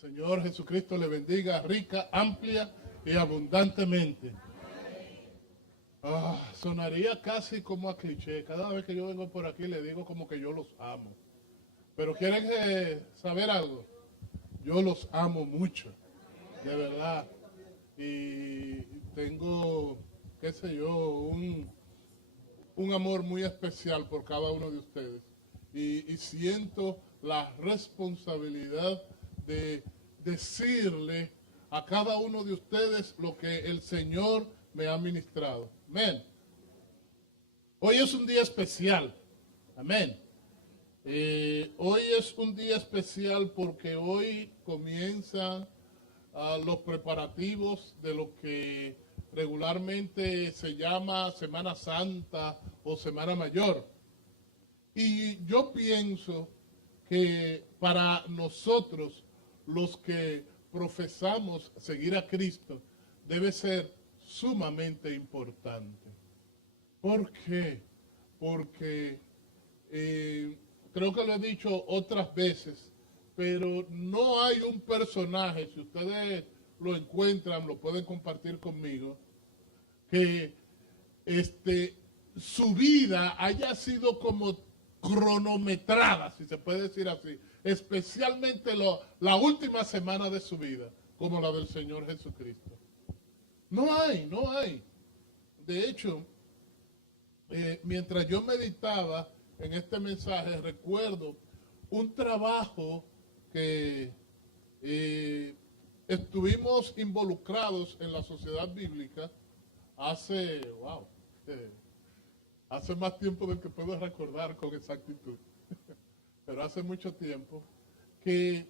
Señor Jesucristo le bendiga rica, amplia y abundantemente. Sonaría casi como a cliché. Cada vez que yo vengo por aquí le digo como que yo los amo. Pero ¿quieren saber algo? Yo los amo mucho, de verdad. Y tengo, qué sé yo, un amor muy especial por cada uno de ustedes. Y siento la responsabilidad de decirle a cada uno de ustedes lo que el Señor me ha ministrado. Amén. Hoy es un día especial. Amén. Hoy es un día especial porque hoy comienzan los preparativos de lo que regularmente se llama Semana Santa o Semana Mayor. Y yo pienso que para nosotros, los que profesamos seguir a Cristo, debe ser sumamente importante. ¿Por qué? Porque creo que lo he dicho otras veces, pero no hay un personaje, si ustedes lo encuentran, lo pueden compartir conmigo, que su vida haya sido como cronometrada, si se puede decir así, especialmente la última semana de su vida, como la del Señor Jesucristo. No hay. De hecho, mientras yo meditaba en este mensaje, recuerdo un trabajo que estuvimos involucrados en la sociedad bíblica hace más tiempo del que puedo recordar con exactitud, pero hace mucho tiempo, que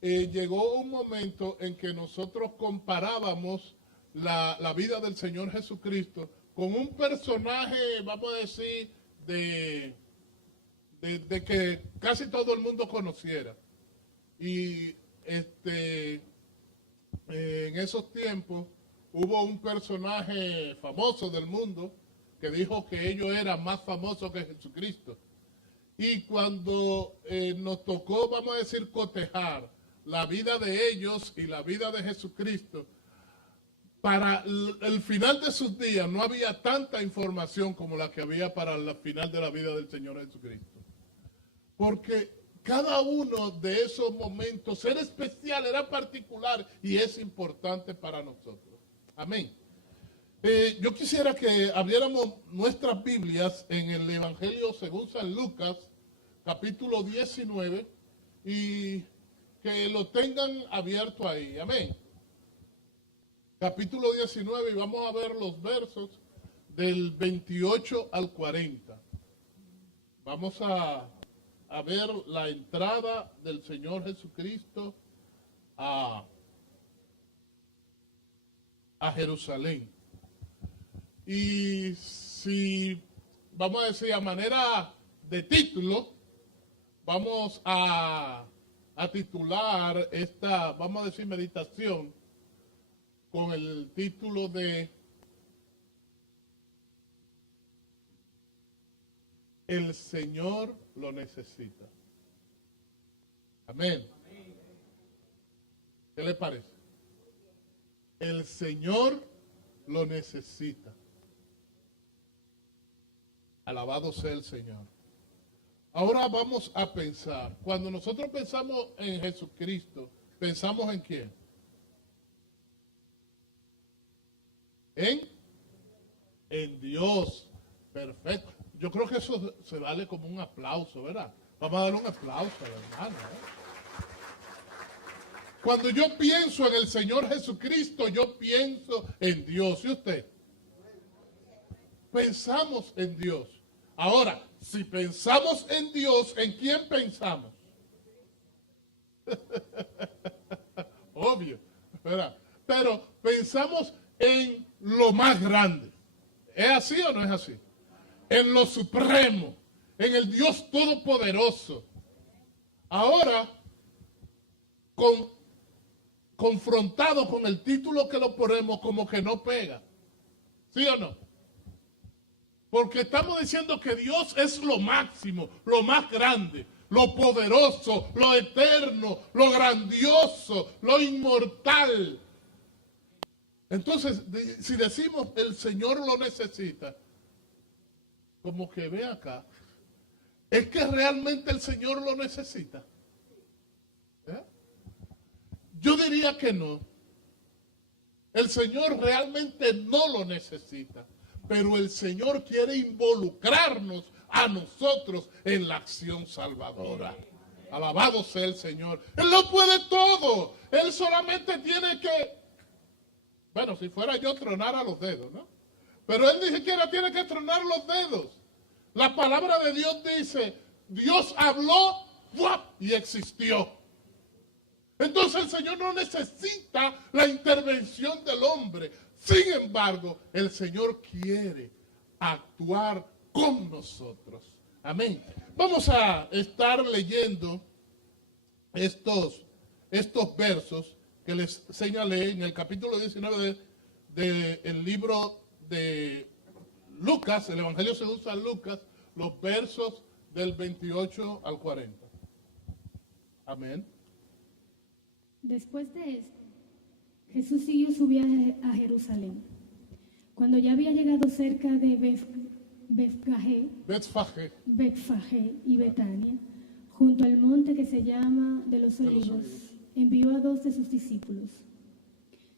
llegó un momento en que nosotros comparábamos la vida del Señor Jesucristo con un personaje, vamos a decir, de que casi todo el mundo conociera. Y en esos tiempos hubo un personaje famoso del mundo que dijo que ellos eran más famosos que Jesucristo. Y cuando nos tocó, vamos a decir, cotejar la vida de ellos y la vida de Jesucristo, para el final de sus días no había tanta información como la que había para el final de la vida del Señor Jesucristo. Porque cada uno de esos momentos era especial, era particular y es importante para nosotros. Amén. Yo quisiera que abriéramos nuestras Biblias en el Evangelio según San Lucas, capítulo 19, y que lo tengan abierto ahí. Amén. Capítulo 19, y vamos a ver los versos del 28 al 40. Vamos a ver la entrada del Señor Jesucristo a Jerusalén. Y si, vamos a decir, a manera de título, vamos a titular esta, vamos a decir, meditación con el título de El Señor lo necesita. Amén. ¿Qué le parece? El Señor lo necesita. Alabado sea el Señor. Ahora vamos a pensar. Cuando nosotros pensamos en Jesucristo, ¿pensamos en quién? En Dios. Perfecto. Yo creo que eso se vale como un aplauso, ¿verdad? Vamos a dar un aplauso, hermano. Cuando yo pienso en el Señor Jesucristo, yo pienso en Dios. ¿Y usted? Pensamos en Dios. Ahora, si pensamos en Dios, ¿en quién pensamos? Obvio, ¿verdad? Pero pensamos en lo más grande. ¿Es así o no es así? En lo supremo, en el Dios todopoderoso. Ahora, confrontado con el título que lo ponemos, como que no pega. ¿Sí o no? Porque estamos diciendo que Dios es lo máximo, lo más grande. lo poderoso, lo eterno, lo grandioso, lo inmortal. Entonces, si decimos el Señor lo necesita, como que ve acá, ¿es que realmente el Señor lo necesita? ¿Eh? Yo diría que no. El Señor realmente no lo necesita, pero el Señor quiere involucrarnos a nosotros en la acción salvadora. Alabado sea el Señor. Él lo puede todo. Él solamente tiene que, bueno, si fuera yo, tronara los dedos, ¿no? Pero Él ni siquiera tiene que tronar los dedos. La palabra de Dios dice, Dios habló, ¡fuap!, y existió. Entonces el Señor no necesita la intervención del hombre. Sin embargo, el Señor quiere actuar con nosotros. Amén. Vamos a estar leyendo estos versos que les señalé en el capítulo 19 del libro de Lucas, el Evangelio según San Lucas, los versos del 28 al 40. Amén. Después de esto, Jesús siguió su viaje a Jerusalén. Cuando ya había llegado cerca de Betfagé y Betania, junto al monte que se llama de los Olivos, envió a 2 de sus discípulos,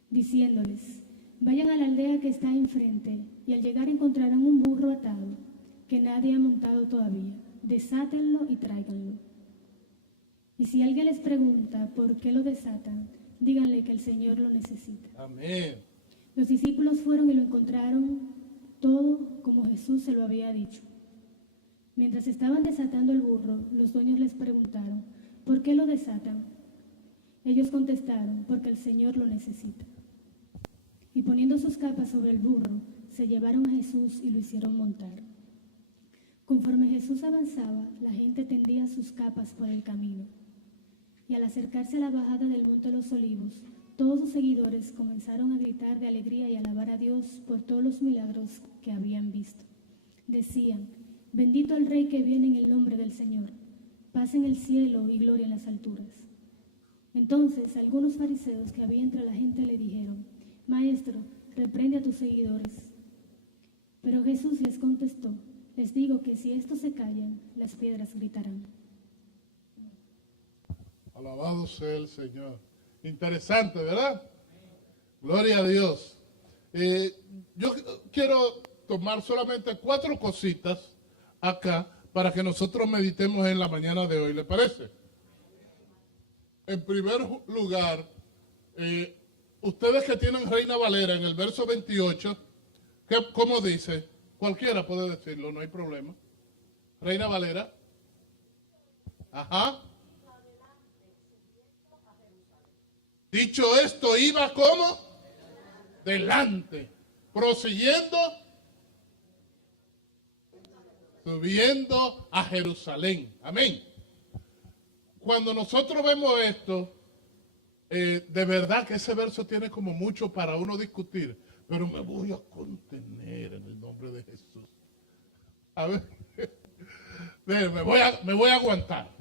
diciéndoles, vayan a la aldea que está enfrente, y al llegar encontrarán un burro atado, que nadie ha montado todavía. Desátenlo y tráiganlo. Y si alguien les pregunta por qué lo desatan, díganle que el Señor lo necesita. Amén. Los discípulos fueron y lo encontraron todo como Jesús se lo había dicho. Mientras estaban desatando el burro, los dueños les preguntaron, ¿por qué lo desatan? Ellos contestaron, porque el Señor lo necesita. Y poniendo sus capas sobre el burro, se llevaron a Jesús y lo hicieron montar. Conforme Jesús avanzaba, la gente tendía sus capas por el camino. Y al acercarse a la bajada del Monte de los Olivos, todos sus seguidores comenzaron a gritar de alegría y alabar a Dios por todos los milagros que habían visto. Decían, bendito el Rey que viene en el nombre del Señor, paz en el cielo y gloria en las alturas. Entonces algunos fariseos que había entre la gente le dijeron, Maestro, reprende a tus seguidores. Pero Jesús les contestó, les digo que si estos se callan, las piedras gritarán. Alabado sea el Señor. Interesante, ¿verdad? Gloria a Dios. Yo quiero tomar solamente 4 cositas acá para que nosotros meditemos en la mañana de hoy. ¿Le parece? En primer lugar, ustedes que tienen Reina Valera en el verso 28, ¿cómo dice? Cualquiera puede decirlo, no hay problema. Reina Valera. Ajá. Dicho esto, iba como delante, prosiguiendo, subiendo a Jerusalén. Amén. Cuando nosotros vemos esto, de verdad que ese verso tiene como mucho para uno discutir, pero me voy a contener en el nombre de Jesús. A ver, me voy a aguantar.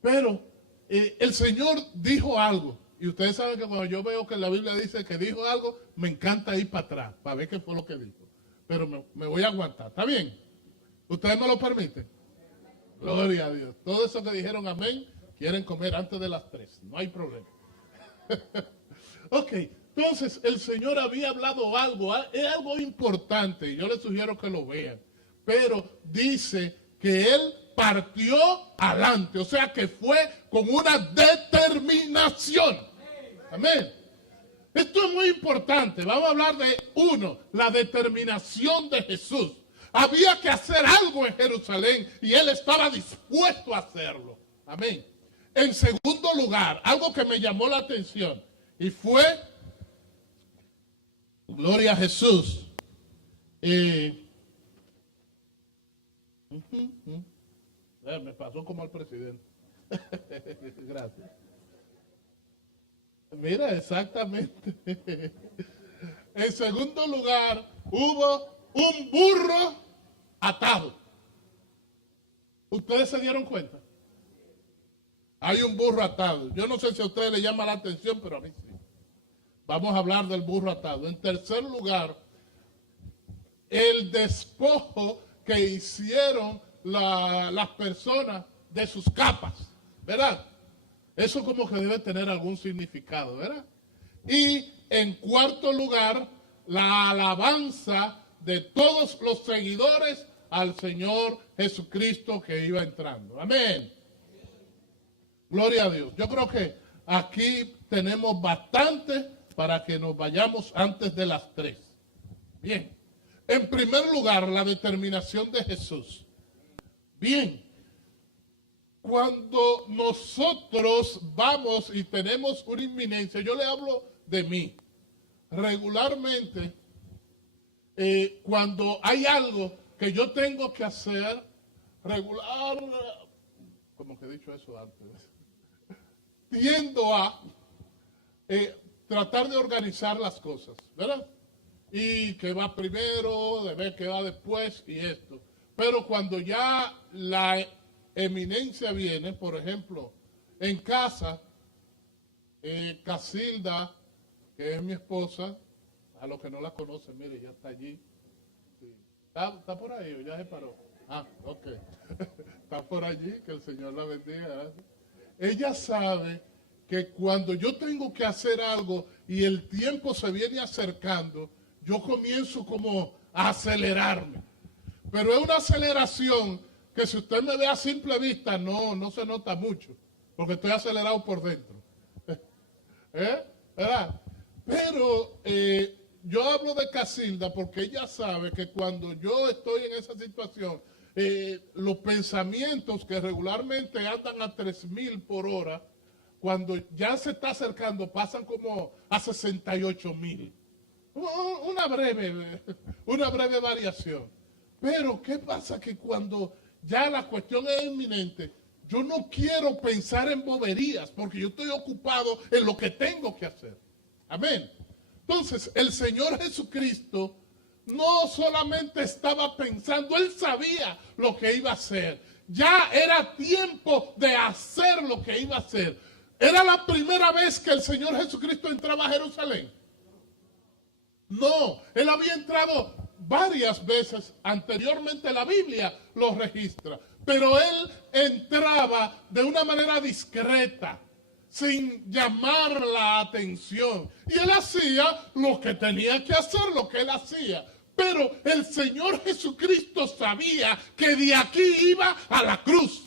Pero el Señor dijo algo. Y ustedes saben que cuando yo veo que la Biblia dice que dijo algo, me encanta ir para atrás, para ver qué fue lo que dijo. Pero me voy a aguantar. ¿Está bien? ¿Ustedes me lo permiten? Gloria a Dios. Todo eso que dijeron amén, quieren comer antes de las 3. No hay problema. Ok, entonces el Señor había hablado algo, es algo importante. Yo les sugiero que lo vean. Pero dice que Él partió adelante, o sea que fue con una determinación. Amén. Esto es muy importante. Vamos a hablar de la determinación de Jesús. Había que hacer algo en Jerusalén y Él estaba dispuesto a hacerlo. Amén. En segundo lugar, algo que me llamó la atención y fue, gloria a Jesús, me pasó como al presidente. Gracias. Mira, exactamente. En segundo lugar, hubo un burro atado. ¿Ustedes se dieron cuenta? Hay un burro atado. Yo no sé si a ustedes les llama la atención, pero a mí sí. Vamos a hablar del burro atado. En tercer lugar, el despojo que hicieron las personas de sus capas, ¿verdad? Eso como que debe tener algún significado, ¿verdad? Y en cuarto lugar, la alabanza de todos los seguidores al Señor Jesucristo que iba entrando. Amén. Gloria a Dios. Yo creo que aquí tenemos bastante para que nos vayamos antes de las 3. Bien. En primer lugar, la determinación de Jesús. Bien. Cuando nosotros vamos y tenemos una inminencia, yo le hablo de mí. Regularmente, cuando hay algo que yo tengo que hacer, como que he dicho eso antes, tiendo a tratar de organizar las cosas, ¿verdad? Y que va primero, de ver qué va después y esto. Pero cuando ya la eminencia viene, por ejemplo, en casa, Casilda, que es mi esposa, a los que no la conocen, mire, ya está allí. Sí. ¿Está por ahí o ya se paró? Ah, ok. Está por allí, que el Señor la bendiga. Ella sabe que cuando yo tengo que hacer algo y el tiempo se viene acercando, yo comienzo como a acelerarme. Pero es una aceleración que si usted me ve a simple vista, no se nota mucho, porque estoy acelerado por dentro. ¿Verdad? Pero yo hablo de Casilda porque ella sabe que cuando yo estoy en esa situación, los pensamientos que regularmente andan a 3,000 por hora, cuando ya se está acercando, pasan como a 68,000. Una breve variación. Pero, ¿qué pasa? Que cuando ya la cuestión es inminente, yo no quiero pensar en boberías, porque yo estoy ocupado en lo que tengo que hacer. Amén. Entonces, el Señor Jesucristo no solamente estaba pensando, Él sabía lo que iba a hacer. Ya era tiempo de hacer lo que iba a hacer. ¿Era la primera vez que el Señor Jesucristo entraba a Jerusalén? No, Él había entrado varias veces anteriormente, la Biblia lo registra, pero Él entraba de una manera discreta, sin llamar la atención, y Él hacía lo que tenía que hacer, lo que Él hacía. Pero el Señor Jesucristo sabía que de aquí iba a la cruz.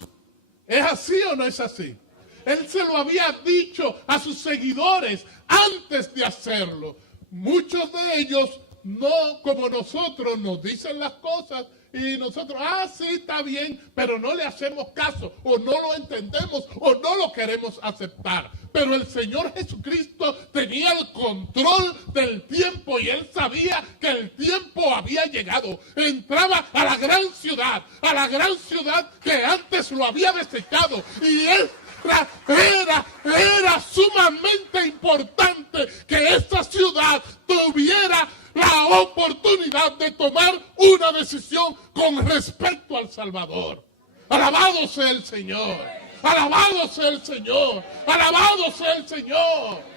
¿Es así o no es así? Él se lo había dicho a sus seguidores antes de hacerlo. Muchos de ellos no como nosotros nos dicen las cosas y nosotros, sí, está bien, pero no le hacemos caso o no lo entendemos o no lo queremos aceptar. Pero el Señor Jesucristo tenía el control del tiempo y Él sabía que el tiempo había llegado. Entraba a la gran ciudad que antes lo había desechado, y Él era sumamente importante que esta ciudad tuviera la oportunidad de tomar una decisión con respecto al Salvador. Alabado sea el Señor, alabado sea el Señor, alabado sea el Señor.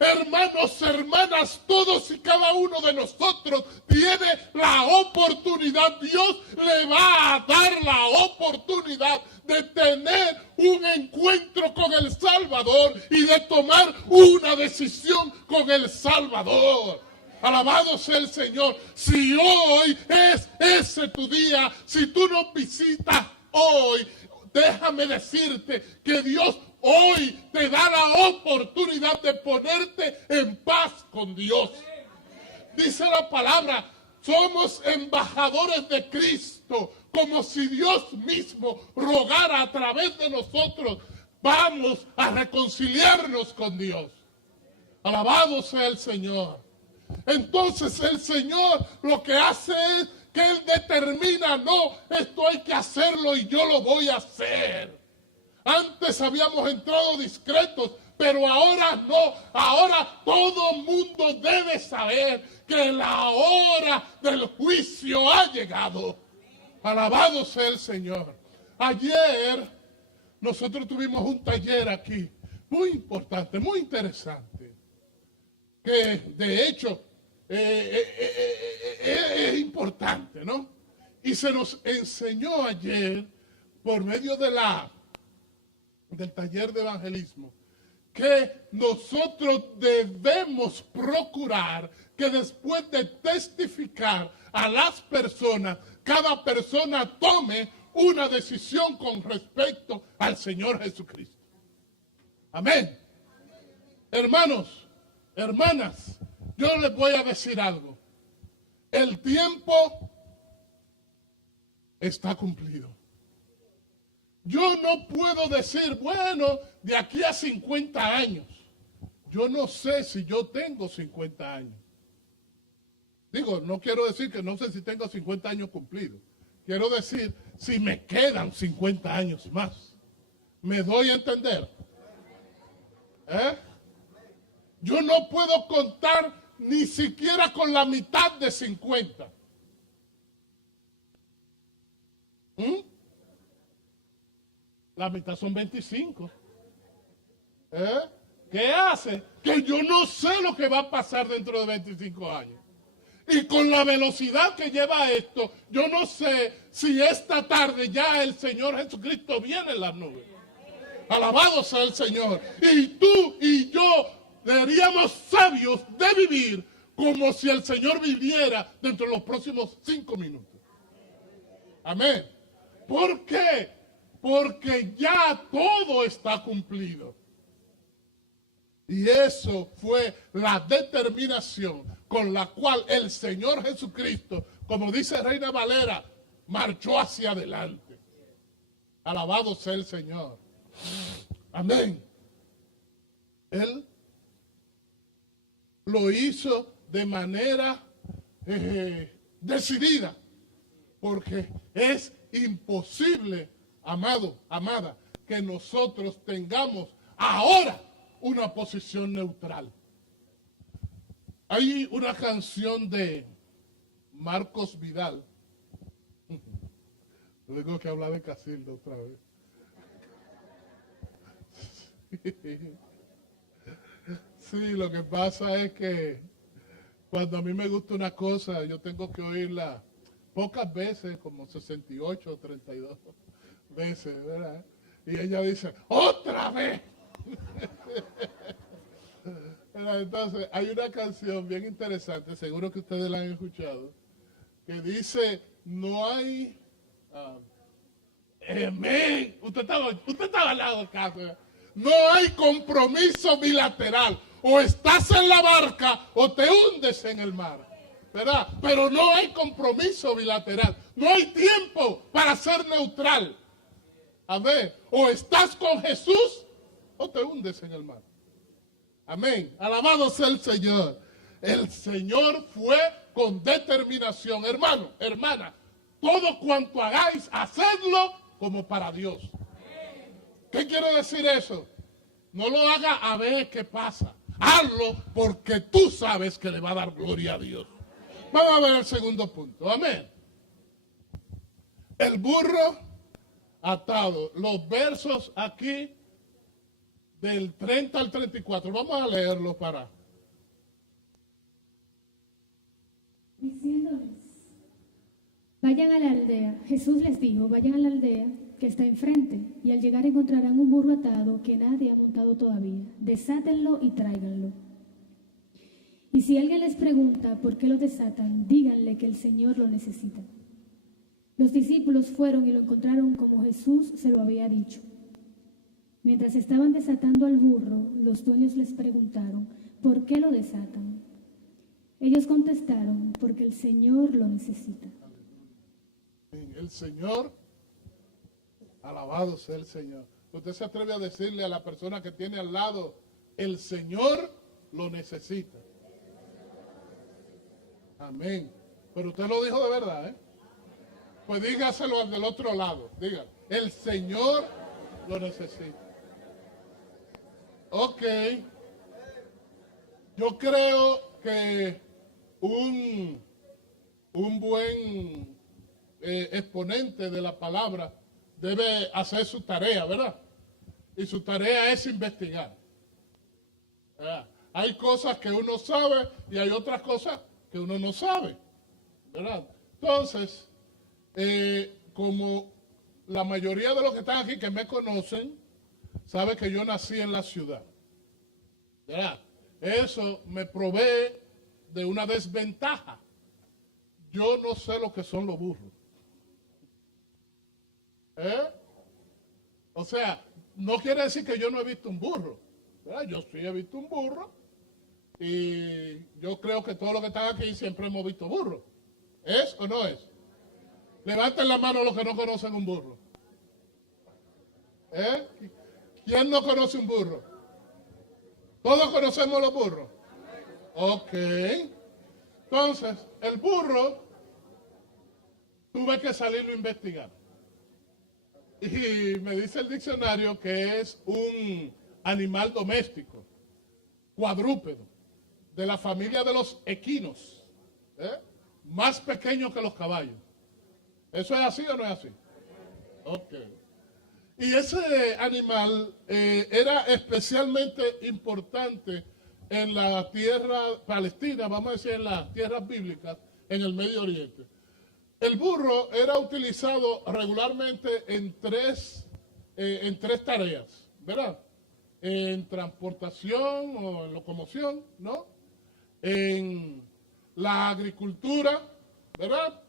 Hermanos, hermanas, todos y cada uno de nosotros tiene la oportunidad, Dios le va a dar la oportunidad de tener un encuentro con el Salvador y de tomar una decisión con el Salvador. Alabado sea el Señor. Si hoy es ese tu día, si tú nos visitas hoy, déjame decirte que Dios hoy te da la oportunidad de ponerte en paz con Dios. Dice la palabra, somos embajadores de Cristo, como si Dios mismo rogara a través de nosotros. Vamos a reconciliarnos con Dios. Alabado sea el Señor. Entonces el Señor lo que hace es que Él determina, no, esto hay que hacerlo y yo lo voy a hacer. Antes habíamos entrado discretos, pero ahora no. Ahora todo mundo debe saber que la hora del juicio ha llegado. Alabado sea el Señor. Ayer nosotros tuvimos un taller aquí muy importante, muy interesante, que de hecho es importante, ¿no? Y se nos enseñó ayer por medio del taller de evangelismo que nosotros debemos procurar que después de testificar a las personas, cada persona tome una decisión con respecto al Señor Jesucristo. Amén. Hermanos, hermanas, yo les voy a decir algo. El tiempo está cumplido. Yo no puedo decir, bueno, de aquí a 50 años. Yo no sé si yo tengo 50 años. Digo, no quiero decir que no sé si tengo 50 años cumplidos. Quiero decir si me quedan 50 años más. ¿Me doy a entender? Yo no puedo contar ni siquiera con la mitad de 50. La mitad son 25. ¿Qué hace? Que yo no sé lo que va a pasar dentro de 25 años. Y con la velocidad que lleva esto, yo no sé si esta tarde ya el Señor Jesucristo viene en las nubes. Alabado sea el Señor. Y tú y yo seríamos sabios de vivir como si el Señor viviera dentro de los próximos 5 minutos. Amén. ¿Por qué? Porque ya todo está cumplido. Y eso fue la determinación con la cual el Señor Jesucristo, como dice Reina Valera, marchó hacia adelante. Alabado sea el Señor. Amén. Él lo hizo de manera decidida, porque es imposible, amado, amada, que nosotros tengamos ahora una posición neutral. Hay una canción de Marcos Vidal. Tengo que hablar de Casilda otra vez. Sí, lo que pasa es que cuando a mí me gusta una cosa, yo tengo que oírla pocas veces, como 68 o 32 veces, ¿verdad? Y ella dice, ¡otra vez! Entonces, hay una canción bien interesante, seguro que ustedes la han escuchado, que dice, no hay... usted estaba al lado del caso. No hay compromiso bilateral. O estás en la barca o te hundes en el mar. ¿Verdad? Pero no hay compromiso bilateral. No hay tiempo para ser neutral. Amén. O estás con Jesús o te hundes en el mar. Amén. Alabado sea el Señor. El Señor fue con determinación. Hermano, hermana, todo cuanto hagáis, hacedlo como para Dios. ¿Qué quiere decir eso? No lo haga a ver qué pasa. Hazlo porque tú sabes que le va a dar gloria a Dios. Vamos a ver el segundo punto. Amén. El burro atado. Los versos aquí del 30 al 34. Vamos a leerlos para... Diciéndoles, vayan a la aldea. Jesús les dijo, vayan a la aldea que está enfrente, y al llegar encontrarán un burro atado que nadie ha montado todavía. Desátenlo y tráiganlo. Y si alguien les pregunta por qué lo desatan, díganle que el Señor lo necesita. Los discípulos fueron y lo encontraron como Jesús se lo había dicho. Mientras estaban desatando al burro, los dueños les preguntaron, ¿por qué lo desatan? Ellos contestaron, porque el Señor lo necesita. El Señor, alabado sea el Señor. Usted se atreve a decirle a la persona que tiene al lado, el Señor lo necesita. Amén. Pero usted lo dijo de verdad, ¿eh? Pues dígaselo al del otro lado. Diga, el Señor lo necesita. Ok. Yo creo que un buen exponente de la palabra debe hacer su tarea, ¿verdad? y su tarea es investigar. Hay cosas que uno sabe y hay otras cosas que uno no sabe, ¿verdad? Entonces, como la mayoría de los que están aquí que me conocen, sabe que yo nací en la ciudad, ¿verdad? Eso me provee de una desventaja. Yo no sé lo que son los burros. O sea, no quiere decir que yo no he visto un burro, ¿verdad? Yo sí he visto un burro y yo creo que todos los que están aquí siempre hemos visto burros. ¿Es o no es? Levanten la mano los que no conocen un burro. ¿Quién no conoce un burro? ¿Todos conocemos los burros? Ok. Entonces, el burro, tuve que salirlo a investigar. Y me dice el diccionario que es un animal doméstico, cuadrúpedo, de la familia de los equinos, más pequeño que los caballos. ¿Eso es así o no es así? Ok. Y ese animal era especialmente importante en la tierra palestina, vamos a decir en las tierras bíblicas, en el Medio Oriente. El burro era utilizado regularmente en tres tareas, ¿verdad? En transportación o en locomoción, ¿no? En la agricultura, ¿verdad?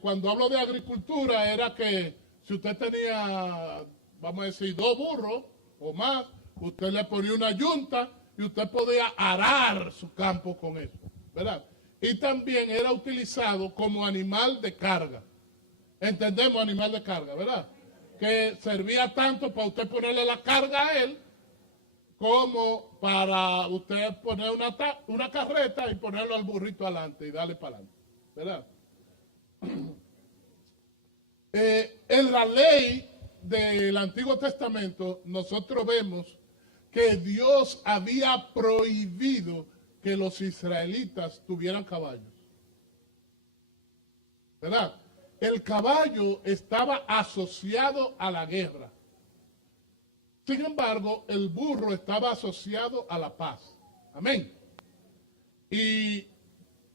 Cuando hablo de agricultura era que si usted tenía, vamos a decir, 2 burros o más, usted le ponía una yunta y usted podía arar su campo con eso, ¿verdad? Y también era utilizado como animal de carga. Entendemos animal de carga, ¿verdad? Que servía tanto para usted ponerle la carga a él, como para usted poner una carreta y ponerlo al burrito adelante y darle para adelante, ¿verdad? En la ley del Antiguo Testamento nosotros vemos que Dios había prohibido que los israelitas tuvieran caballos, ¿verdad? El caballo estaba asociado a la guerra. Sin embargo, el burro estaba asociado a la paz. Amén. Y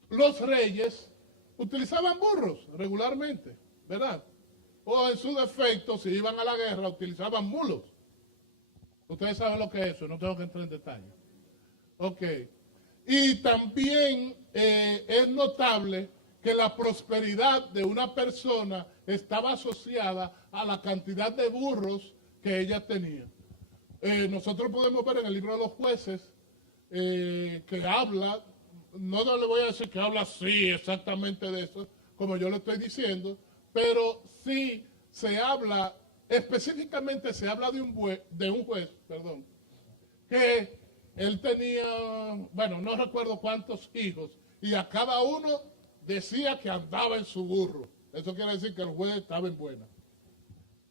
los reyes utilizaban burros regularmente, ¿verdad? O en su defecto, si iban a la guerra, utilizaban mulos. Ustedes saben lo que es eso, no tengo que entrar en detalle. Ok. Y también es notable que la prosperidad de una persona estaba asociada a la cantidad de burros que ella tenía. Nosotros podemos ver en el libro de los jueces que habla, no le voy a decir que habla así exactamente de eso, como yo le estoy diciendo, pero sí se habla, específicamente se habla de un juez, que él tenía, bueno, no recuerdo cuántos hijos, y a cada uno decía que andaba en su burro. Eso quiere decir que el juez estaba en buena,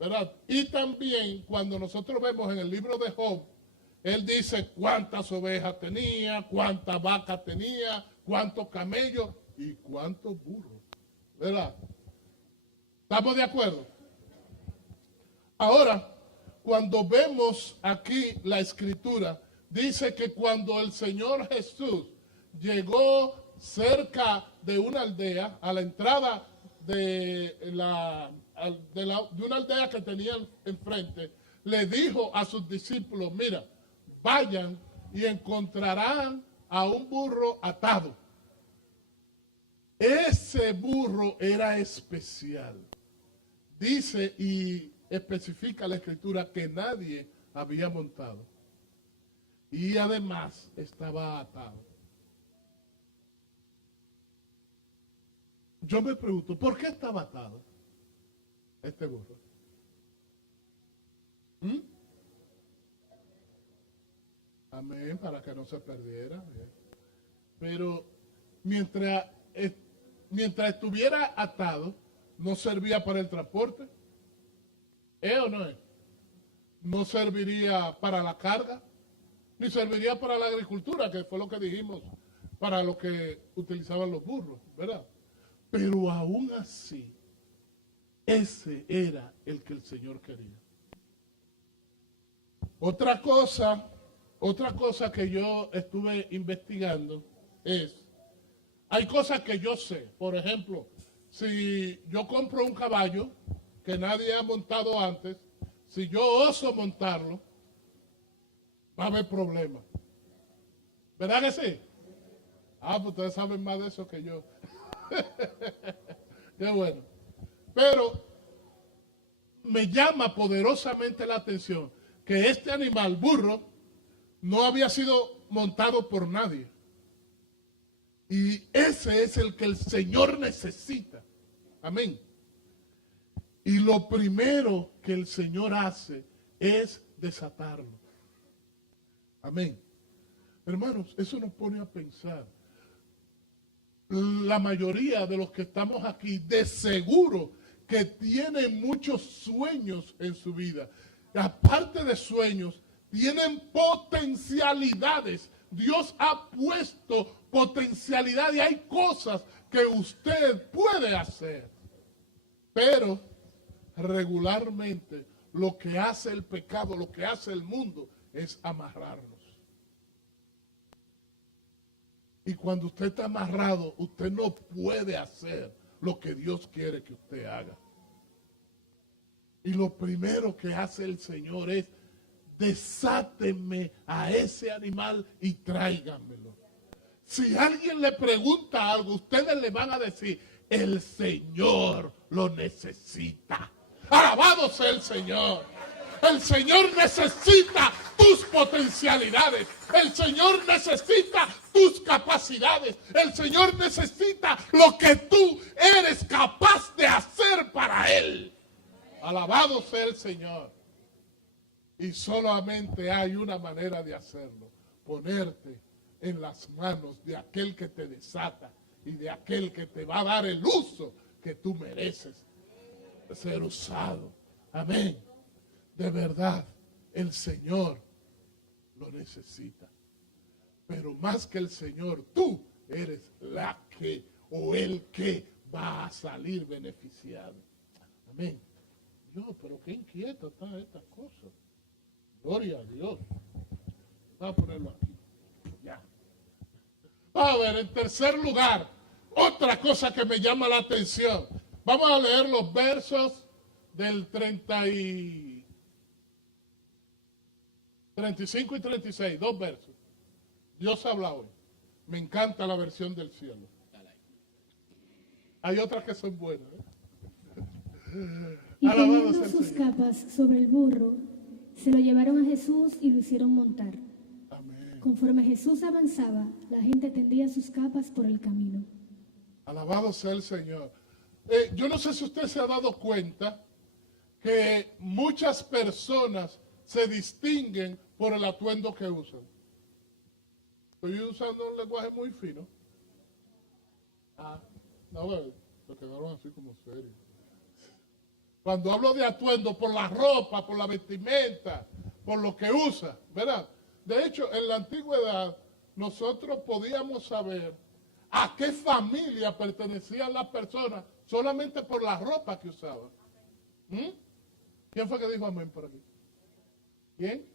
¿verdad? Y también cuando nosotros vemos en el libro de Job, él dice cuántas ovejas tenía, cuántas vacas tenía, cuántos camellos y cuántos burros, ¿verdad? ¿Estamos de acuerdo? Ahora, cuando vemos aquí la escritura, dice que cuando el Señor Jesús llegó cerca de una aldea, a la entrada de una aldea que tenían enfrente, le dijo a sus discípulos, mira, vayan y encontrarán a un burro atado. Ese burro era especial. Dice y especifica la escritura que nadie había montado. Y además estaba atado. Yo me pregunto, ¿por qué estaba atado este burro? Amén, para que no se perdiera. Pero mientras estuviera atado, no servía para el transporte. ¿Es o no es? No serviría para la carga, ni serviría para la agricultura, que fue lo que dijimos, para lo que utilizaban los burros, ¿verdad? Pero aún así, ese era el que el Señor quería. Otra cosa que yo estuve investigando es, hay cosas que yo sé. Por ejemplo, si yo compro un caballo que nadie ha montado antes, si yo oso montarlo, va a haber problemas. ¿Verdad que sí? Ah, pues ustedes saben más de eso que yo. Qué bueno. Pero me llama poderosamente la atención que este animal, burro, no había sido montado por nadie. Y ese es el que el Señor necesita. Amén. Y lo primero que el Señor hace es desatarlo. Amén. Hermanos, eso nos pone a pensar. La mayoría de los que estamos aquí, de seguro que tienen muchos sueños en su vida. Aparte de sueños, tienen potencialidades. Dios ha puesto potencialidad y hay cosas que usted puede hacer. Pero regularmente lo que hace el pecado, lo que hace el mundo es amarrarnos. Y cuando usted está amarrado, usted no puede hacer lo que Dios quiere que usted haga. Y lo primero que hace el Señor es, desátenme a ese animal y tráiganmelo. Si alguien le pregunta algo, ustedes le van a decir, el Señor lo necesita. Alabado sea el Señor. El Señor necesita tus potencialidades. El Señor necesita tus capacidades. El Señor necesita lo que tú eres capaz de hacer para Él. Alabado sea el Señor. Y solamente hay una manera de hacerlo. Ponerte en las manos de aquel que te desata y de aquel que te va a dar el uso que tú mereces ser usado. Amén. De verdad, el Señor lo necesita. Pero más que el Señor, tú eres la que o el que va a salir beneficiado. Amén. Dios, pero qué inquieta está esta cosa. Gloria a Dios. Vamos a ponerlo aquí. Ya. A ver, en tercer lugar, otra cosa que me llama la atención. Vamos a leer los versos del 35 y 36, dos versos. Dios habla hoy. Me encanta la versión del cielo. Hay otras que son buenas. Y poniendo sus capas sobre el burro, se lo llevaron a Jesús y lo hicieron montar. Amén. Conforme Jesús avanzaba, la gente tendía sus capas por el camino. Alabado sea el Señor. Yo no sé si usted se ha dado cuenta que muchas personas se distinguen por el atuendo que usan. Estoy usando un lenguaje muy fino. No, se quedaron así como serios. Cuando hablo de atuendo, por la ropa, por la vestimenta, por lo que usa, ¿verdad? De hecho, en la antigüedad, nosotros podíamos saber a qué familia pertenecían las personas solamente por la ropa que usaban. ¿Quién fue que dijo amén por aquí? ¿Quién?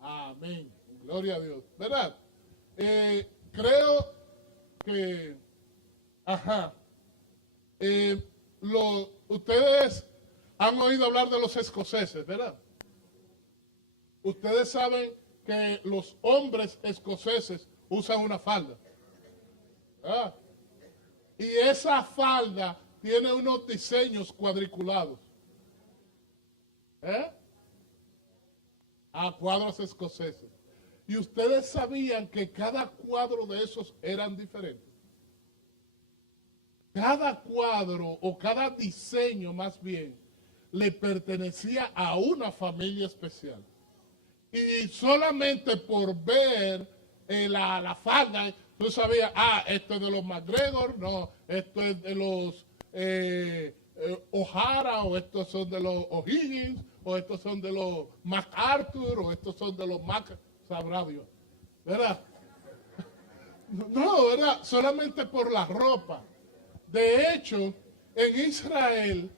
Amén. Gloria a Dios. ¿Verdad? Creo que, ustedes han oído hablar de los escoceses, ¿verdad? Ustedes saben que los hombres escoceses usan una falda. ¿Verdad? Y esa falda tiene unos diseños cuadriculados. Cuadros escoceses. Y ustedes sabían que cada cuadro de esos eran diferentes. Cada cuadro o cada diseño más bien le pertenecía a una familia especial. Y solamente por ver la falda, tú sabías, esto es de los McGregor, no, esto es de los O'Hara, o estos son de los O'Higgins, o estos son de los MacArthur, o estos son de los sabrá Dios, ¿verdad? No, ¿verdad? Solamente por la ropa. De hecho, en Israel,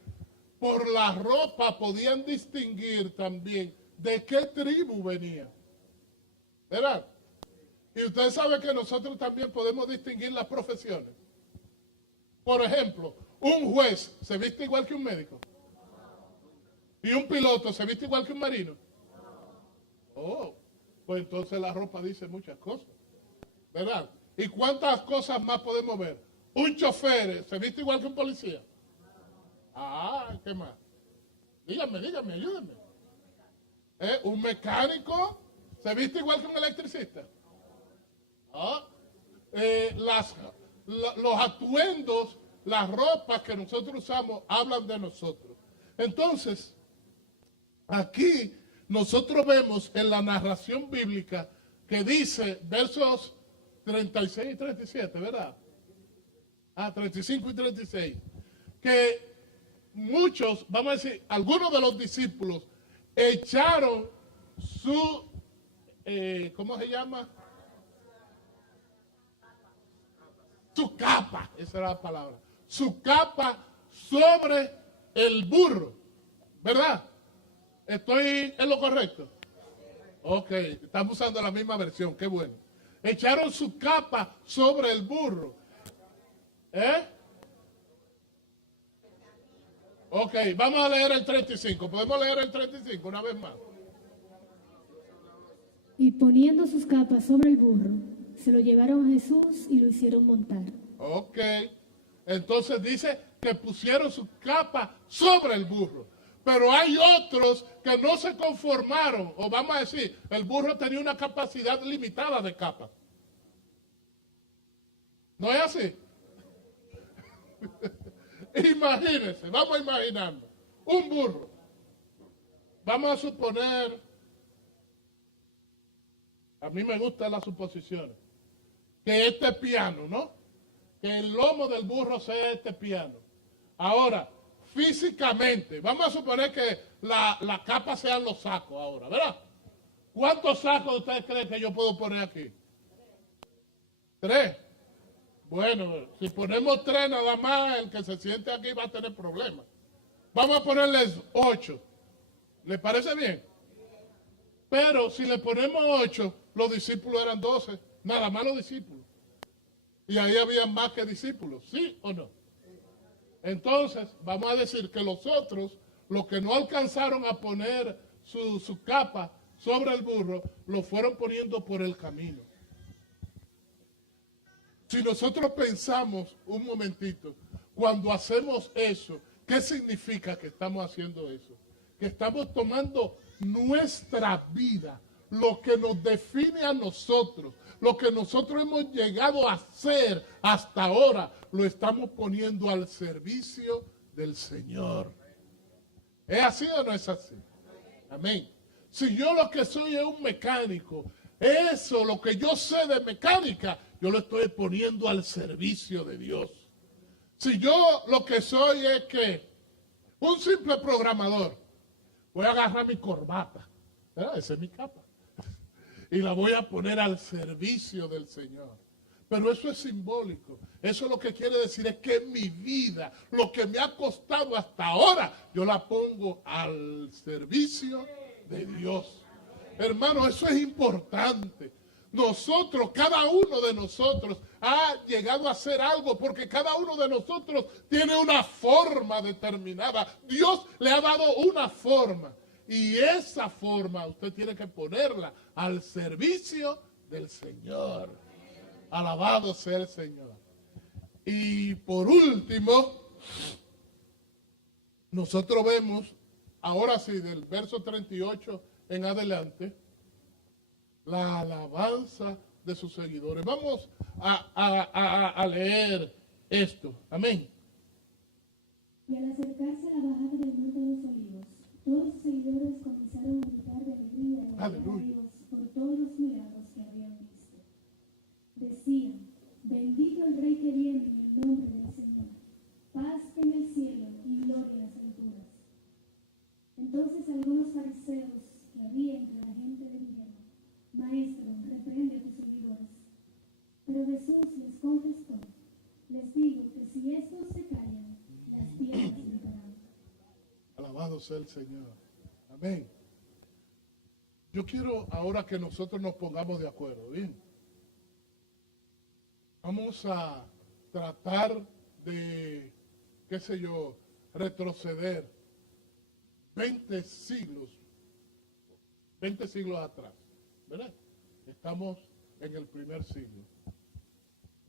por la ropa podían distinguir también de qué tribu venía. ¿Verdad? Y usted sabe que nosotros también podemos distinguir las profesiones. Por ejemplo, un juez se viste igual que un médico. Y un piloto se viste igual que un marino. Oh, pues entonces la ropa dice muchas cosas. ¿Verdad? ¿Y cuántas cosas más podemos ver? Un chofer se viste igual que un policía. Ah, ¿qué más? Dígame, ayúdame. Un mecánico se viste igual que un electricista. ¿Ah? Los atuendos, las ropas que nosotros usamos hablan de nosotros. Entonces, aquí nosotros vemos en la narración bíblica que dice, versos 36 y 37, ¿verdad? 35 y 36, que muchos, vamos a decir, algunos de los discípulos echaron su, ¿cómo se llama? Su capa, esa era la palabra, su capa sobre el burro, ¿verdad? ¿Estoy en lo correcto? Ok, estamos usando la misma versión, qué bueno. Echaron su capa sobre el burro. Ok, vamos a leer el 35. ¿Podemos leer el 35 una vez más? Y poniendo sus capas sobre el burro, se lo llevaron a Jesús y lo hicieron montar. Ok, entonces dice que pusieron su capa sobre el burro. Pero hay otros que no se conformaron, o vamos a decir, el burro tenía una capacidad limitada de capa. ¿No es así? Imagínense, vamos imaginando, un burro. Vamos a suponer, a mí me gustan las suposiciones, que este piano, ¿no? Que el lomo del burro sea este piano. Ahora, físicamente, vamos a suponer que la capa sean los sacos ahora, ¿verdad? ¿Cuántos sacos ustedes creen que yo puedo poner aquí? 3. Bueno, si ponemos 3 nada más, el que se siente aquí va a tener problemas. Vamos a ponerles 8. ¿Les parece bien? Pero si le ponemos 8, los discípulos eran 12. Nada más los discípulos. Y ahí había más que discípulos, ¿sí o no? Entonces, vamos a decir que los otros, los que no alcanzaron a poner su capa sobre el burro, lo fueron poniendo por el camino. Si nosotros pensamos un momentito, cuando hacemos eso, ¿qué significa que estamos haciendo eso? Que estamos tomando nuestra vida, lo que nos define a nosotros, lo que nosotros hemos llegado a hacer hasta ahora, lo estamos poniendo al servicio del Señor. ¿Es así o no es así? Amén. Si yo lo que soy es un mecánico, eso, lo que yo sé de mecánica, yo lo estoy poniendo al servicio de Dios. Si yo lo que soy es que un simple programador, voy a agarrar mi corbata, ¿verdad? Esa es mi capa, y la voy a poner al servicio del Señor. Pero eso es simbólico. Eso lo que quiere decir es que mi vida, lo que me ha costado hasta ahora, yo la pongo al servicio de Dios. Hermano, eso es importante. Nosotros, cada uno de nosotros ha llegado a hacer algo porque cada uno de nosotros tiene una forma determinada. Dios le ha dado una forma y esa forma usted tiene que ponerla al servicio del Señor. Alabado sea el Señor. Y por último, nosotros vemos, ahora sí, del verso 38 en adelante, la alabanza de sus seguidores. Vamos a leer esto. Amén. Y al acercarse a la bajada del monte de los olivos, todos sus seguidores comenzaron a gritar de alegría y a alabar a Dios por todos los milagros que habían visto. Decían, bendito el Rey que viene en el nombre del Señor, paz en el cielo y gloria en las alturas. Entonces algunos fariseos que había entre la gente le dijeron, Maestro, reprende a tus seguidores. Pero Jesús les contestó, les digo que si estos se callan, las piedras gritarán. Alabado sea el Señor. Amén. Yo quiero ahora que nosotros nos pongamos de acuerdo, ¿bien? Vamos a tratar de, qué sé yo, retroceder 20 siglos atrás, ¿verdad? Estamos en el primer siglo,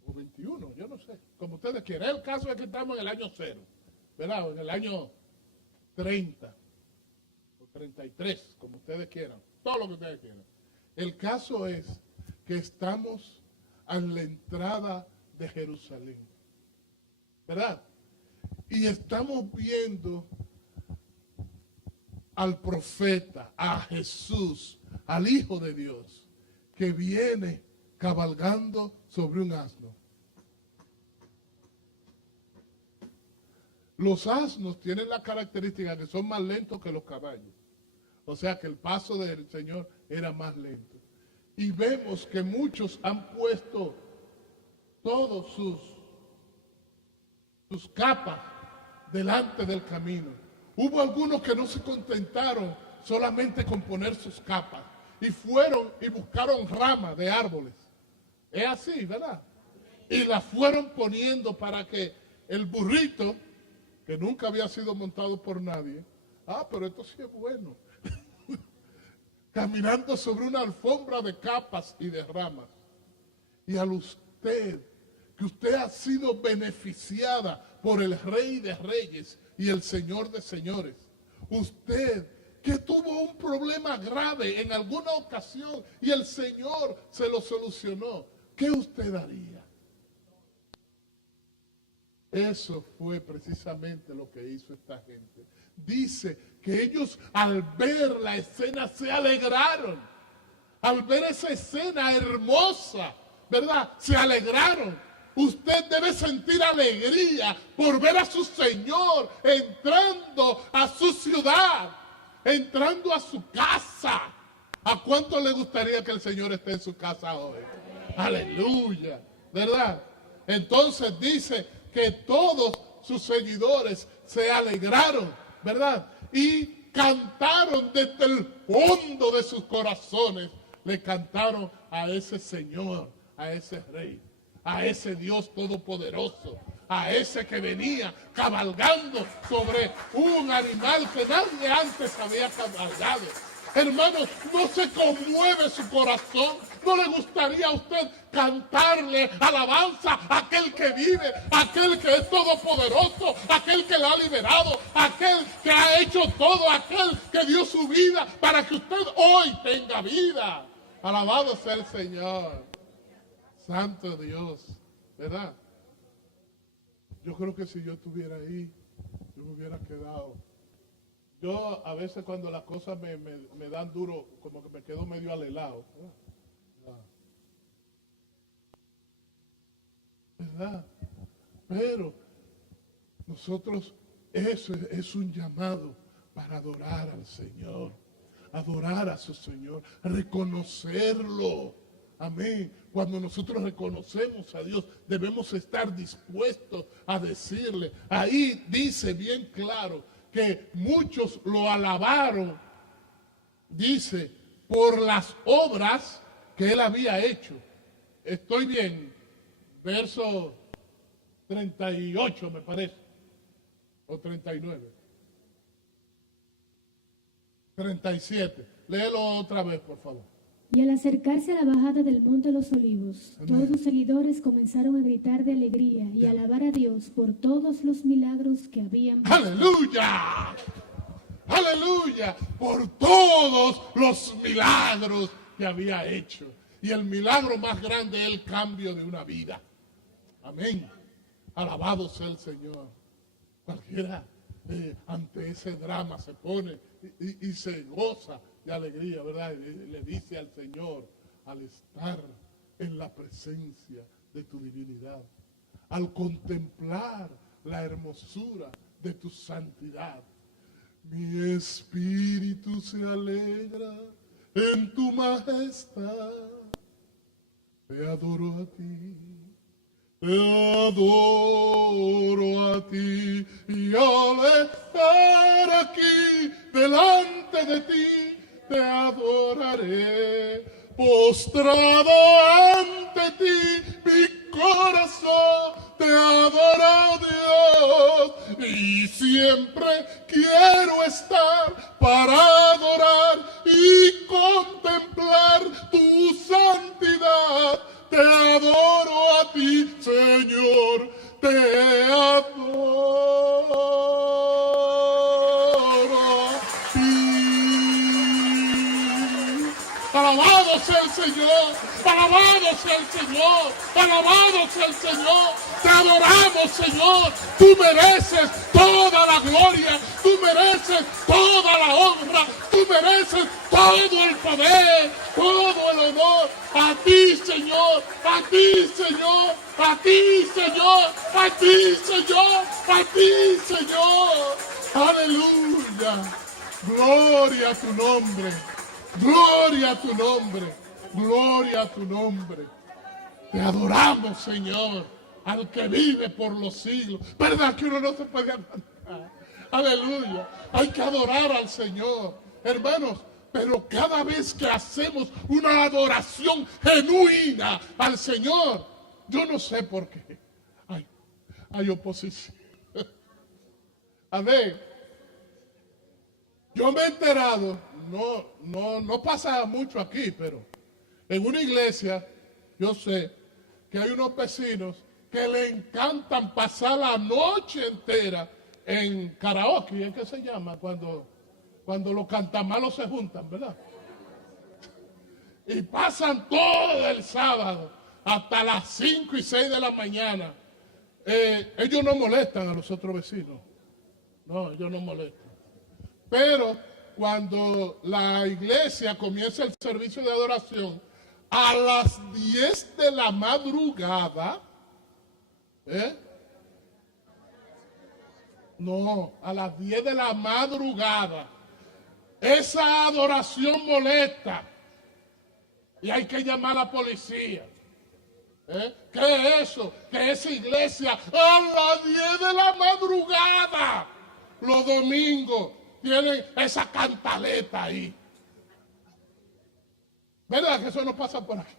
o 21, yo no sé, como ustedes quieran. El caso es que estamos en el año 0, ¿verdad? O en el año 30, o 33, como ustedes quieran, todo lo que ustedes quieran. El caso es que estamos a la entrada de Jerusalén, ¿verdad? Y estamos viendo al profeta, a Jesús, al Hijo de Dios, que viene cabalgando sobre un asno. Los asnos tienen la característica que son más lentos que los caballos. O sea que el paso del Señor era más lento. Y vemos que muchos han puesto todos sus capas delante del camino. Hubo algunos que no se contentaron solamente con poner sus capas y fueron y buscaron ramas de árboles. Es así, ¿verdad? Y las fueron poniendo para que el burrito, que nunca había sido montado por nadie, pero esto sí es bueno, caminando sobre una alfombra de capas y de ramas. Y al usted, que usted ha sido beneficiada por el Rey de Reyes y el Señor de Señores, usted que tuvo un problema grave en alguna ocasión y el Señor se lo solucionó, ¿qué usted haría? Eso fue precisamente lo que hizo esta gente. Dice que ellos al ver la escena se alegraron. Al ver esa escena hermosa, ¿verdad? Se alegraron. Usted debe sentir alegría por ver a su Señor entrando a su ciudad, entrando a su casa. ¿A cuánto le gustaría que el Señor esté en su casa hoy? Aleluya, ¿verdad? Entonces dice que todos sus seguidores se alegraron, ¿verdad? Y cantaron desde el fondo de sus corazones, le cantaron a ese Señor, a ese Rey, a ese Dios todopoderoso, a ese que venía cabalgando sobre un animal que nadie antes había cabalgado. Hermanos, ¿no se conmueve su corazón? ¿No le gustaría a usted cantarle alabanza a aquel que vive, a aquel que es todopoderoso, a aquel que la ha liberado, a aquel que ha hecho todo, a aquel que dio su vida para que usted hoy tenga vida? Alabado sea el Señor. Santo Dios, ¿verdad? Yo creo que si yo estuviera ahí, yo me hubiera quedado. Yo a veces cuando las cosas me dan duro, como que me quedo medio alelado, ¿verdad? Pero nosotros, eso es un llamado para adorar al Señor, adorar a su Señor, reconocerlo. Amén. Cuando nosotros reconocemos a Dios, debemos estar dispuestos a decirle. Ahí dice bien claro que muchos lo alabaron, dice, por las obras que él había hecho. Estoy bien, verso 38 me parece, o 39. 37. Léelo otra vez, por favor. Y al acercarse a la bajada del Monte de los Olivos, Amén. todos sus seguidores comenzaron a gritar de alegría y a alabar a Dios por todos los milagros que habían visto. ¡Aleluya! ¡Aleluya! Por todos los milagros que había hecho. Y el milagro más grande es el cambio de una vida. Amén. Alabado sea el Señor. Cualquiera ante ese drama se pone y se goza de alegría, ¿verdad? Le dice al Señor, al estar en la presencia de tu divinidad, al contemplar la hermosura de tu santidad, mi espíritu se alegra en tu majestad. Te adoro a ti, te adoro a ti, y al estar aquí delante de ti, te adoraré. Postrado ante ti, mi corazón te adora, Dios, y siempre quiero estar para adorar y contemplar tu santidad. Te adoro a ti, Señor, te adoro a ti. Alabado sea el Señor, alabado sea el Señor, alabado sea el Señor. Te adoramos, Señor. Tú mereces toda la gloria, tú mereces toda la honra, tú mereces todo el poder, todo el honor. A ti, Señor, a ti, Señor, a ti, Señor, a ti, Señor, a ti, Señor. Aleluya. Gloria a tu nombre. Gloria a tu nombre, gloria a tu nombre. Te adoramos, Señor, al que vive por los siglos. ¿Verdad que uno no se puede aguantar? Aleluya. Hay que adorar al Señor. Hermanos, pero cada vez que hacemos una adoración genuina al Señor, yo no sé por qué, hay oposición. Amén. Yo me he enterado, no pasa mucho aquí, pero en una iglesia yo sé que hay unos vecinos que le encantan pasar la noche entera en karaoke. ¿En qué se llama? Cuando los cantamalos se juntan, ¿verdad? Y pasan todo el sábado hasta las 5 y 6 de la mañana. Ellos no molestan a los otros vecinos. No, ellos no molestan. Pero cuando la iglesia comienza el servicio de adoración, a las 10 de la madrugada, no, a las 10 de la madrugada, esa adoración molesta y hay que llamar a la policía. ¿Qué es eso? Que esa iglesia a las 10 de la madrugada, los domingos, tienen esa cantaleta ahí. ¿Verdad que eso no pasa por aquí?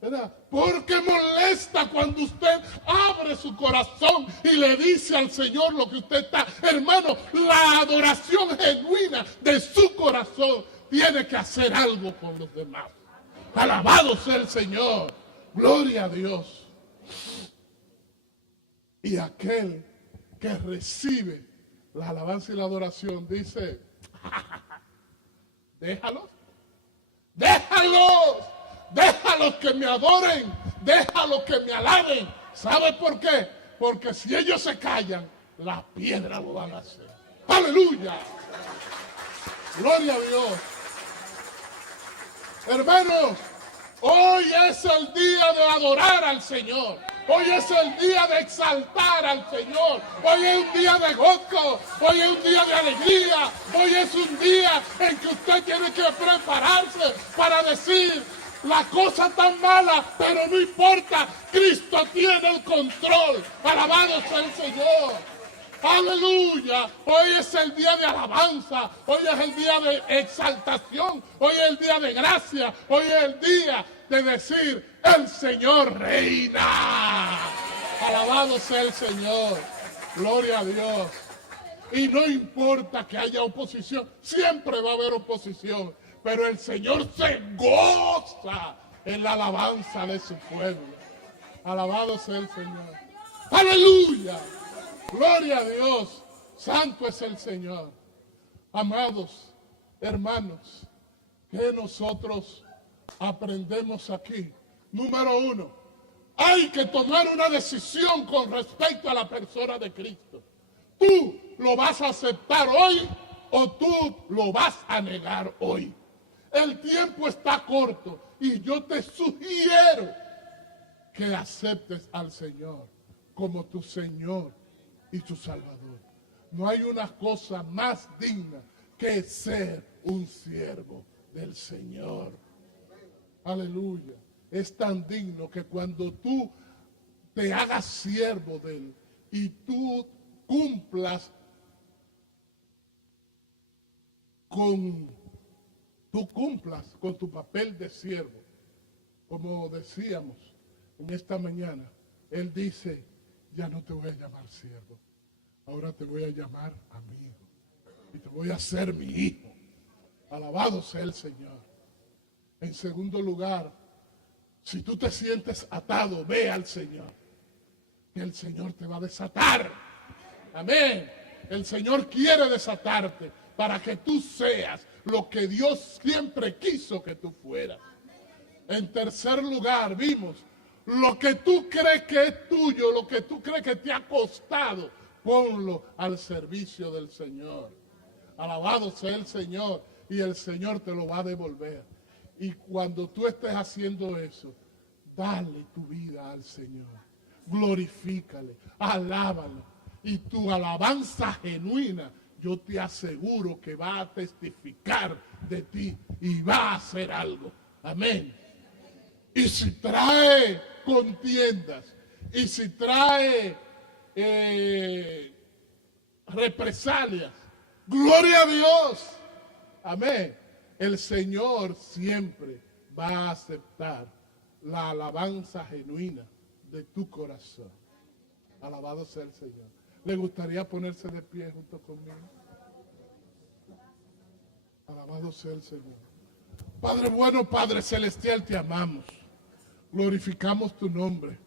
¿Verdad? Porque molesta cuando usted abre su corazón y le dice al Señor lo que usted está. Hermano, la adoración genuina de su corazón tiene que hacer algo por los demás. Alabado sea el Señor. Gloria a Dios. Y aquel que recibe la alabanza y la adoración dice: déjalos, déjalos, déjalos que me adoren, déjalos que me alaben. ¿Sabe por qué? Porque si ellos se callan, las piedras lo van a hacer. ¡Aleluya! ¡Gloria a Dios! Hermanos, hoy es el día de adorar al Señor. Hoy es el día de exaltar al Señor. Hoy es un día de gozo. Hoy es un día de alegría. Hoy es un día en que usted tiene que prepararse para decir: la cosa tan mala, pero no importa. Cristo tiene el control. Alabado sea el Señor. Aleluya. Hoy es el día de alabanza. Hoy es el día de exaltación. Hoy es el día de gracia. Hoy es el día de decir: el Señor reina. Alabado sea el Señor. Gloria a Dios. Y no importa que haya oposición. Siempre va a haber oposición. Pero el Señor se goza en la alabanza de su pueblo. Alabado sea el Señor. Aleluya. Gloria a Dios. Santo es el Señor. Amados hermanos, que nosotros aprendemos aquí. Número 1, hay que tomar una decisión con respecto a la persona de Cristo. ¿Tú lo vas a aceptar hoy o tú lo vas a negar hoy? El tiempo está corto y yo te sugiero que aceptes al Señor como tu Señor y tu Salvador. No hay una cosa más digna que ser un siervo del Señor. Aleluya. Es tan digno que cuando tú te hagas siervo de Él y tú cumplas tú cumplas con tu papel de siervo. Como decíamos en esta mañana, Él dice, ya no te voy a llamar siervo, ahora te voy a llamar amigo y te voy a hacer mi hijo. Alabado sea el Señor. En segundo lugar, si tú te sientes atado, ve al Señor, que el Señor te va a desatar. Amén. El Señor quiere desatarte para que tú seas lo que Dios siempre quiso que tú fueras. En tercer lugar, vimos lo que tú crees que es tuyo, lo que tú crees que te ha costado, ponlo al servicio del Señor. Alabado sea el Señor, y el Señor te lo va a devolver. Y cuando tú estés haciendo eso, dale tu vida al Señor, glorifícale, alábalo, y tu alabanza genuina, yo te aseguro que va a testificar de ti y va a hacer algo. Amén. Y si trae contiendas, y si trae represalias, gloria a Dios. Amén. El Señor siempre va a aceptar la alabanza genuina de tu corazón. Alabado sea el Señor. ¿Le gustaría ponerse de pie junto conmigo? Alabado sea el Señor. Padre bueno, Padre celestial, te amamos. Glorificamos tu nombre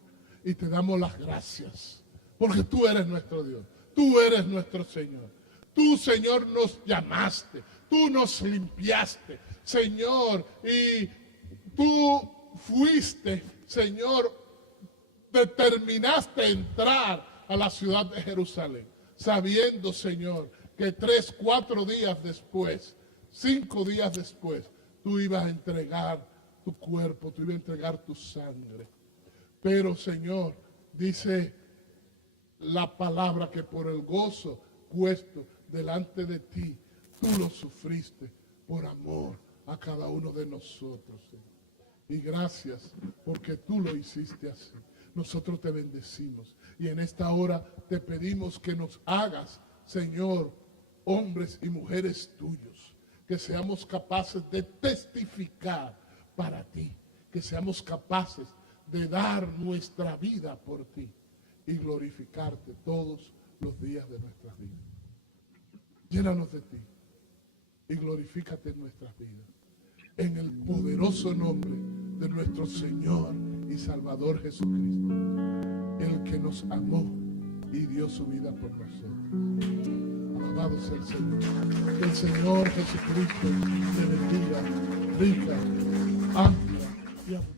y te damos las gracias. Porque tú eres nuestro Dios. Tú eres nuestro Señor. Tú, Señor, nos llamaste. Tú nos limpiaste, Señor. Y tú fuiste, Señor, determinaste entrar a la ciudad de Jerusalén, sabiendo, Señor, que 3, 4 días después, 5 días después, tú ibas a entregar tu cuerpo, tú ibas a entregar tu sangre. Pero, Señor, dice la palabra que por el gozo puesto delante de ti, tú lo sufriste por amor a cada uno de nosotros, Señor. Y gracias porque tú lo hiciste así. Nosotros te bendecimos y en esta hora te pedimos que nos hagas, Señor, hombres y mujeres tuyos, que seamos capaces de testificar para ti, que seamos capaces de dar nuestra vida por ti y glorificarte todos los días de nuestras vidas. Llénanos de ti y glorifícate en nuestras vidas. En el poderoso nombre de nuestro Señor y Salvador Jesucristo, el que nos amó y dio su vida por nosotros. Alabado sea el Señor. Que el Señor Jesucristo te bendiga rica, amplia y abundante.